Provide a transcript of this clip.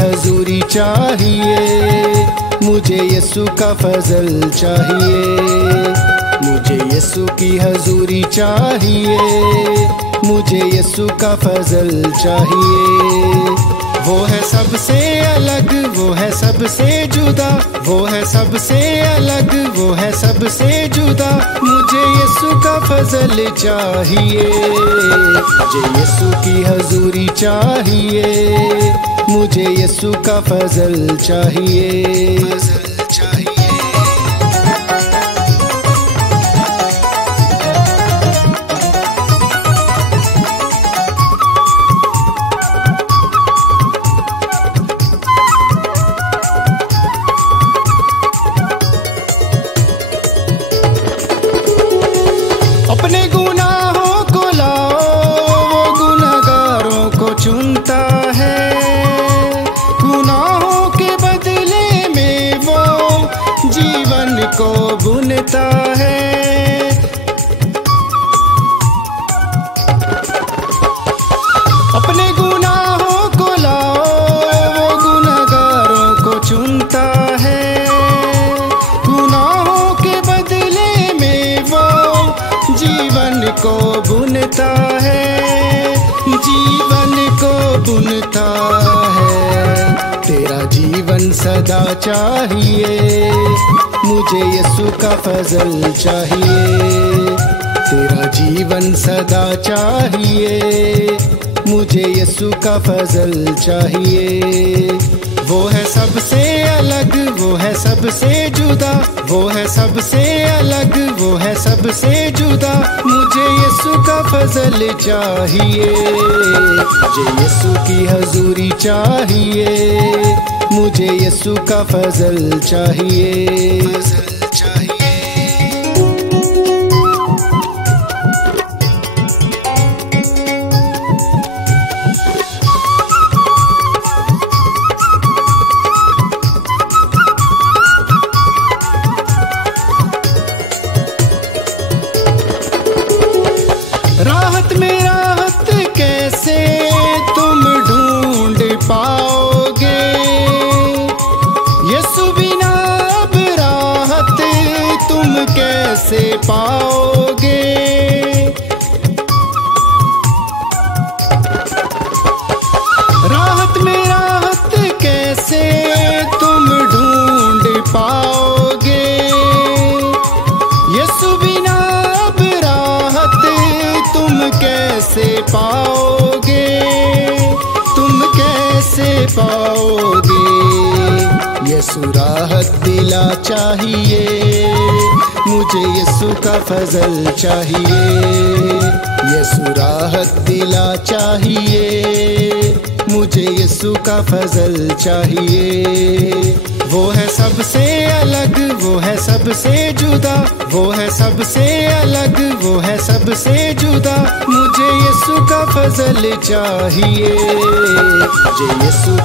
हजूरी चाहिए, मुझे यीशु का फजल चाहिए। मुझे यीशु की हजूरी चाहिए, मुझे यीशु का फजल चाहिए। वो है सबसे अलग, वो है सबसे जुदा, वो है सबसे अलग, वो है सबसे जुदा। मुझे यीशु का फजल चाहिए, मुझे यीशु की हजूरी चाहिए, मुझे यीशु का फजल चाहिए, फजल चाहिए। अपने गुनाहों को लाओ, वो गुनाहगारों को चुनता है। गुनाहों के बदले में वो जीवन को बुनता है। अपने गुनाहों को लाओ, वो गुनाहगारों को चुनता है। गुनाहों के बदले में वो जीवन को बुनता है, जीवन को बुनता है। तेरा जीवन सदा चाहिए, मुझे यीशु का फजल चाहिए। तेरा जीवन सदा चाहिए, मुझे यीशु का फजल चाहिए। वो है सबसे अलग, वो है सबसे जुदा, वो है सबसे अलग, वो है सबसे जुदा। मुझे यीशु का फजल चाहिए, मुझे यीशु की हजूरी चाहिए, मुझे यीशु का फजल चाहिए, फजल चाहिए। राहत में राहत कैसे तुम ढूंढ पाओगे, यीशु बिना अब राहत तुम कैसे पाओगे। राहत में राहत कैसे तुम ढूंढ पाओगे, यीशु बिना अब राहत तुम कैसे पाओगे, तुम कैसे पाओगे। यीशु राहत दिला चाहिए, मुझे यीशु का फजल चाहिए। यीशु राहत दिला चाहिए, मुझे यीशु का फजल चाहिए। वो है सबसे अलग, वो है सबसे जुदा, वो है सबसे अलग, वो है सबसे जुदा। मुझे यीशु का फजल चाहिए, मुझे यीशु